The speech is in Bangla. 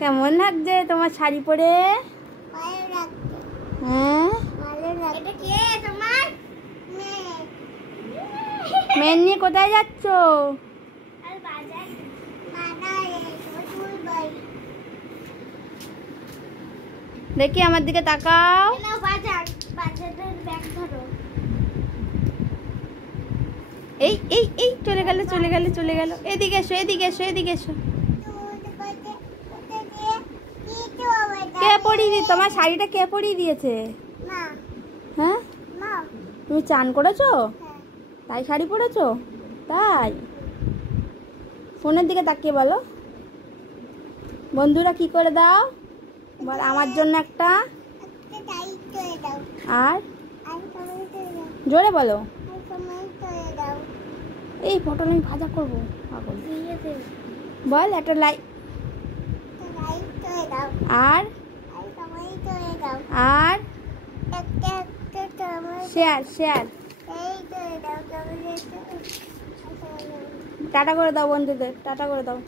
কেমন লাগছে তোমার শাড়ি পরে? হ্যাঁ, মেয়ে নিয়ে কোথায় যাচ্ছ? দেখি আমার দিকে তাকাও। এই এই এই চলে গেল চলে গেল চলে গেল। এদিকে এসো এদিকে এসো এদিকে এসো। কে পরিয়ে দিয়ে তোমার শাড়িটা কে পরিয়ে দিয়েছে? হ্যাঁ, তুমি চান করেছো তাই শাড়ি পরেছো? তাই ফোনের দিকে তাকিয়ে বলো বন্ধুরা কি করে দাও বল আমার জন্য একটা। আর জোরে বলো। এই পটল আমি ভাজা করবো বল একটা লাইক। আর আর শেয়ার শেয়ার। টাটা করে দাও বন্ধুদের, টাটা করে দাও।